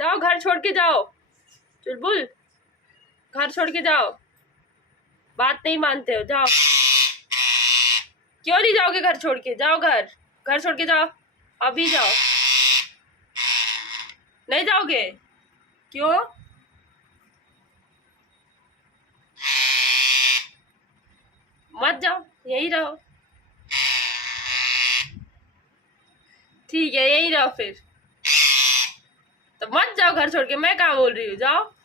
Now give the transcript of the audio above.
जाओ, घर छोड़ के जाओ। चुलबुल, घर छोड़ के जाओ। बात नहीं मानते हो, जाओ। क्यों नहीं जाओगे घर छोड़ के? जाओ, घर छोड़ के जाओ, अभी जाओ। नहीं जाओगे? क्यों? मत जाओ, यही रहो। ठीक है, यही रहो फिर। तो मत जाओ घर छोड़ के, मैं कहाँ बोल रही हूँ, जाओ।